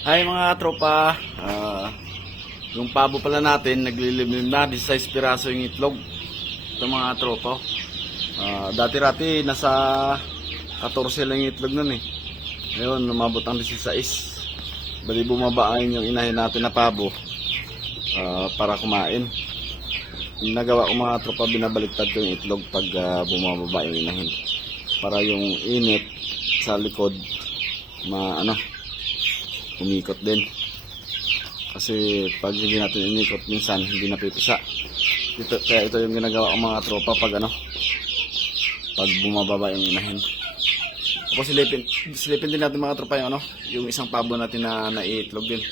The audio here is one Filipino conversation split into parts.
Hi mga tropa, yung pabo pala natin naglilimlim na, 16 piraso yung itlog. Ito mga tropa. Dati-rati nasa 14 lang yung itlog nun eh. Ngayon lumabot ang 16. Bali bumabaan yung inahin natin na pabo para kumain. Yung nagawa ko mga tropa, binabaliktad ko yung itlog pag bumababa yung inahin. Para yung init sa likod umikot din. Kasi pag hindi natin inikot minsan hindi napipisa. Kaya ito yung ginagawa ng mga tropa pag bumababa yung inahin. Tapos silipin din natin mga tropa yung isang pabo natin na naiitlog din.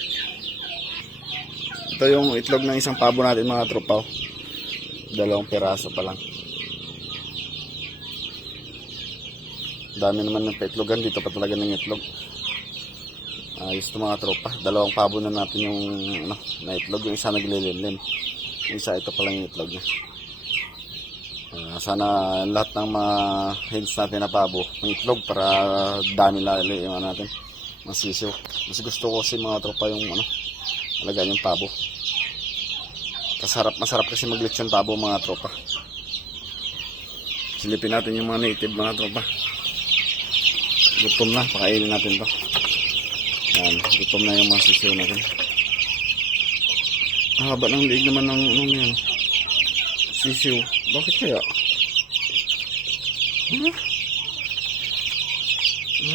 Ito yung itlog ng isang pabo natin mga tropa. 2 piraso pa lang. Dami naman ng paitlogan, dito pa talaga ng itlog. Ayos ito mga tropa. 2 pabo na natin yung na itlog. Yung isa naglilimlim. Yung isa ito pala yung itlog niya. Sana lahat ng mga hens natin na pabo may itlog para dami lali yung natin. Masisiw. Mas gusto ko kasi mga tropa yung alagaan yung pabo. Masarap kasi maglitsyon pabo mga tropa. Silipin natin yung mga native mga tropa. Gutom na. Pakainin natin to. Yan, gutom na yung mga sisiw natin. Haba ng liig naman ng yan. Sisiw. Bakit kaya?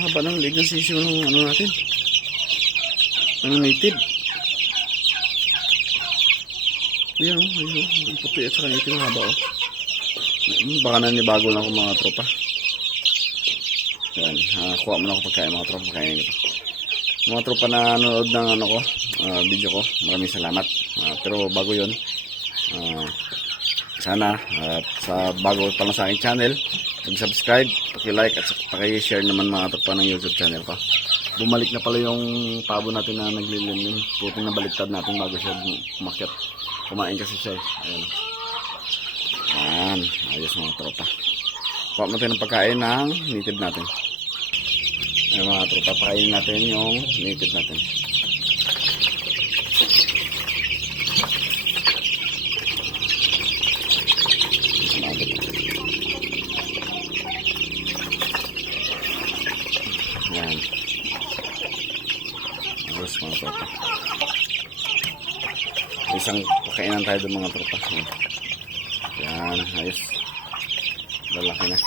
Haba ng liig ng sisiw ng natin. Native. Yan ayun. Ang puti at saka itim haba Baka nanibago lang ako mga tropa. Yan, kuha mo na ako pagkain mga tropa. Pagkain ito. Mga tropa na nanonood ng video ko, maraming salamat. Pero bago yun, sana sa bago pa lang sa aking channel, mag-subscribe, paki-like at paki-share naman mga tropa ng YouTube channel ko. Bumalik na pala yung pabo natin na naglilimlim. Puting nabaliktad natin bago siya umakyat. Kumain kasi siya. Ayan. Ayan, ayos mga tropa. Kuha mo tayo ng pagkain ng native natin. Ayan mga tropa, pakainin natin yung native natin. Ayan. Ayos mga tropa. Isang pakainan tayo doon mga tropa. Ayan, ayos. Lalaki na.